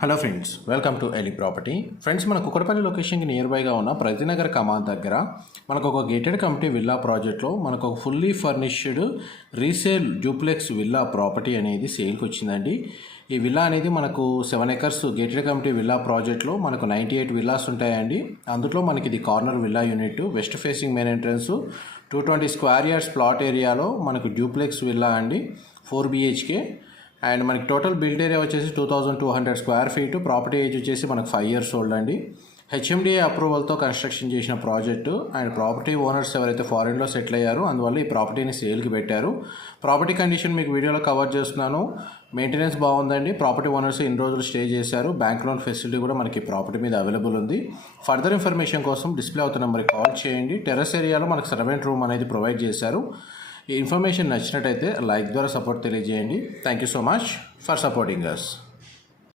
Hello friends, welcome to Eli property. Friends, మన కుకటపల్లి లొకేషన్కి near బైగా ఉన్న ప్రతినగర్ కమాన్ దగ్గర మనకు ఒక గేటెడ్ కమ్యూనిటీ విల్లా ప్రాజెక్ట్లో మనకు ఒక fully furnished resale duplex villa property అనేది సేల్కి వచ్చిందండి. ఈ విల్లా అనేది మనకు 7 acres గేటెడ్ కమ్యూనిటీ విల్లా ప్రాజెక్ట్లో మనకు 98 విల్లాస్ ఉంటాయండి. అందులో మనకి ఇది corner villa unit, west facing main entrance, 220 square yards plot ఏరియాలో మనకు డూప్లెక్స్ విల్లా అండి, 4 BHK. అండ్ మనకి టోటల్ బిల్డ్ ఏరియా వచ్చేసి 2200 స్క్వేర్ ఫీట్. ప్రాపర్టీ ఏజ్ వచ్చేసి మనకు 5 years ఓల్డ్ అండి. HMDA అప్రూవల్తో కన్స్ట్రక్షన్ చేసిన ప్రాజెక్టు. అండ్ ప్రాపర్టీ ఓనర్స్ ఎవరైతే ఫారిన్లో సెటిల్ అయ్యారో అందువల్ల ఈ ప్రాపర్టీని సేల్కి పెట్టారు. ప్రాపర్టీ కండిషన్ మీకు వీడియోలో కవర్ చేస్తున్నాను. మెయింటెనెన్స్ బాగుందండి. ప్రాపర్టీ ఓనర్స్ ఇన్ని రోజులు స్టే చేశారు. బ్యాంక్ లోన్ ఫెసిలిటీ కూడా మనకి ప్రాపర్టీ మీద అవైలబుల్ ఉంది. ఫర్దర్ ఇన్ఫర్మేషన్ కోసం డిస్ప్లే అవుతున్న నెంబర్కి కాల్ చేయండి. టెర్రస్ ఏరియాలో మనకు సర్వెంట్ రూమ్ అనేది ప్రొవైడ్ చేశారు. ఈ ఇన్ఫర్మేషన్ నచ్చినట్టయితే లైక్ ద్వారా సపోర్ట్ తెలియజేయండి. Thank you so much for supporting us.